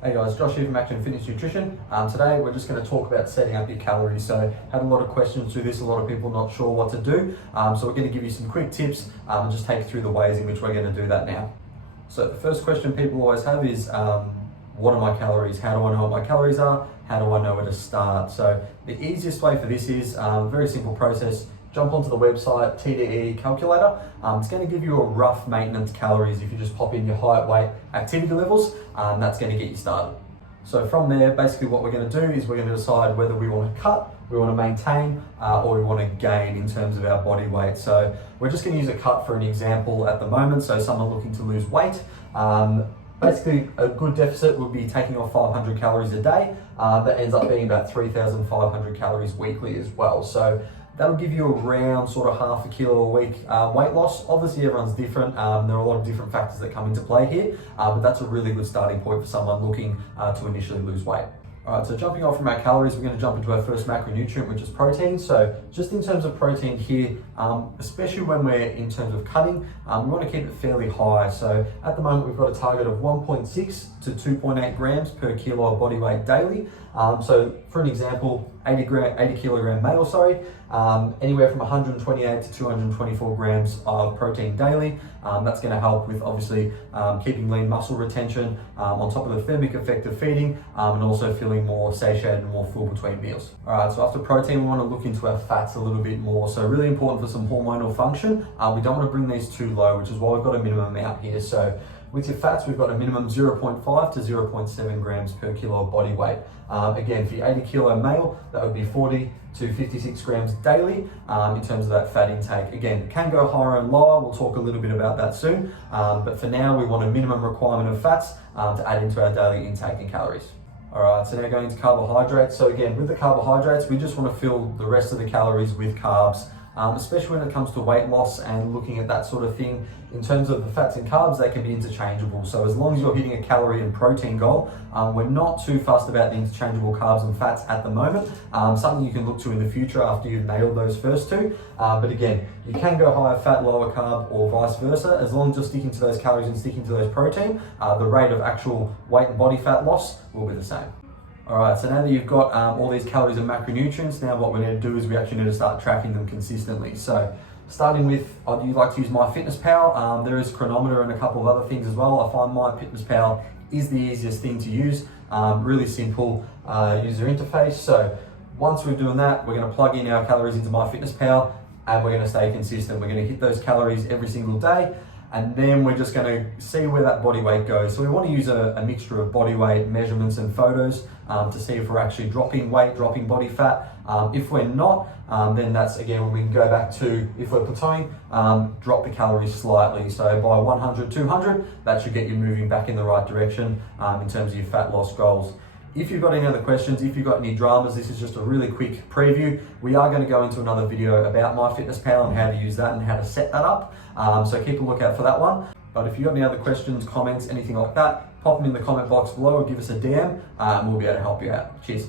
Hey guys, Josh here from Action Fitness Nutrition. Today we're just going to talk about setting up your calories. So had a lot of questions through this, a lot of people not sure what to do. So we're going to give you some quick tips and just take you through the ways in which we're going to do that now. So the first question people always have is, what are my calories? How do I know what my calories are? How do I know where to start? So the easiest way for this is a very simple process. Jump onto the website, TDE calculator. It's going to give you a rough maintenance calories if you just pop in your height, weight, activity levels. That's going to get you started. So from there, basically what we're going to do is we're going to decide whether we want to cut, we want to maintain, or we want to gain in terms of our body weight. So we're just going to use a cut for an example at the moment. So someone looking to lose weight. Basically, a good deficit would be taking off 500 calories a day. That ends up being about 3,500 calories weekly as well. So that'll give you around sort of half a kilo a week weight loss. Obviously, everyone's different. There are a lot of different factors that come into play here, but that's a really good starting point for someone looking to initially lose weight. All right, so jumping off from our calories, we're going to jump into our first macronutrient, which is protein. So just in terms of protein here, especially when we're in terms of cutting, we want to keep it fairly high. So at the moment, we've got a target of 1.6 to 2.8 grams per kilo of body weight daily. So for an example, 80 kilogram male, anywhere from 128 to 224 grams of protein daily. That's going to help with obviously keeping lean muscle retention, on top of the thermic effect of feeding, and also feeling more satiated and more full between meals. All right, so after protein, we want to look into our fats a little bit more. So really important for some hormonal function. We don't want to bring these too low, which is why we've got a minimum out here. So with your fats, we've got a minimum 0.5 to 0.7 grams per kilo of body weight. Again, for your 80 kilo male, that would be 40 to 56 grams daily in terms of that fat intake. Again, it can go higher and lower. We'll talk a little bit about that soon. But for now, we want a minimum requirement of fats to add into our daily intake in calories. All right, so now going into carbohydrates. So again, with the carbohydrates, we just want to fill the rest of the calories with carbs. Especially when it comes to weight loss and looking at that sort of thing. In terms of the fats and carbs, they can be interchangeable. So as long as you're hitting a calorie and protein goal, we're not too fussed about the interchangeable carbs and fats at the moment. Something you can look to in the future after you've nailed those first two. But again, you can go higher fat, lower carb, or vice versa. As long as you're sticking to those calories and sticking to those protein, the rate of actual weight and body fat loss will be the same. All right, so now that you've got all these calories and macronutrients, now what we need to do is we actually need to start tracking them consistently. So starting with, I do like to use MyFitnessPal. There is Chronometer and a couple of other things as well. I find MyFitnessPal is the easiest thing to use. Really simple user interface. So once we're doing that, we're gonna plug in our calories into MyFitnessPal and we're gonna stay consistent. We're gonna hit those calories every single day. And then we're just going to see where that body weight goes. So we want to use a mixture of body weight measurements and photos to see if we're actually dropping weight, dropping body fat. If we're not, then that's again when we can go back to, if we're plateauing, drop the calories slightly. So by 100, 200, that should get you moving back in the right direction in terms of your fat loss goals. If you've got any other questions, if you've got any dramas, this is just a really quick preview. We are going to go into another video about MyFitnessPal and how to use that and how to set that up. So keep a lookout for that one. But if you've got any other questions, comments, anything like that, pop them in the comment box below or give us a DM and we'll be able to help you out. Cheers.